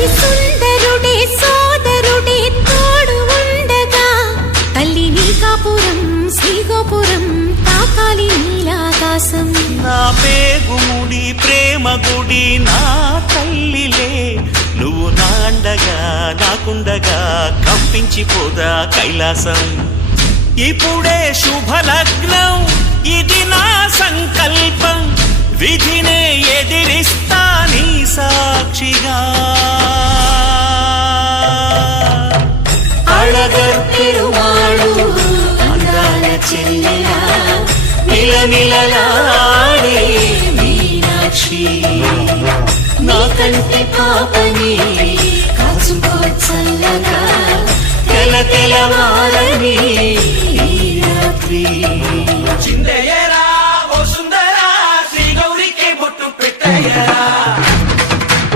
అతి సుందరుడే సోదరుడే తోడు ఉండగా తల్లి నీ కాపురం శ్రీగోపురం తాకాలి నీలాకాశం. నా పేగుముడి ప్రేమ గుడి నా తల్లిలే నువ్వు నాండగా నాకుండగా కంపించిపోదా కైలాసం. ఇప్పుడే శుభలగ్నం ఇది నా సంకల్పం విధినే ఎదిరిస్తా నీ సాక్షిగా. అళగర్ పెరుమాళు అందాల చెల్లెలా నిలనిలలాడే మీనాక్షి నా కంటి పాపని కాచుకో చల్లగా తెల తెలవారని ఈ రాత్రి. చిందయ్యరా ఓ సుందరా శ్రీ గౌరికి బొట్టు పెట్టయ్యరా.